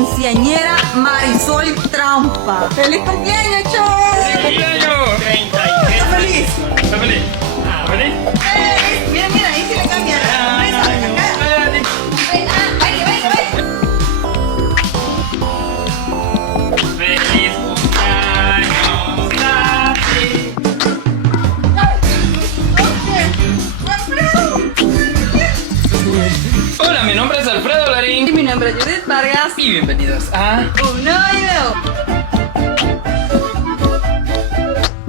quinceañera Marisol Trampa. ¡Feliz cumpleaños, Chon! ¡Feliz cumpleaños! 33. ¿Estás feliz? ¿Está feliz? ¿Está feliz? Mira, mira, ahí se le cambia la sorpresa. Acá. Baile, baile, baile. ¡Feliz cumpleaños a ti! Hola, mi nombre es Alfredo Larín Y mi nombre es Judith Vargas. y bienvenidos a... Un nuevo video.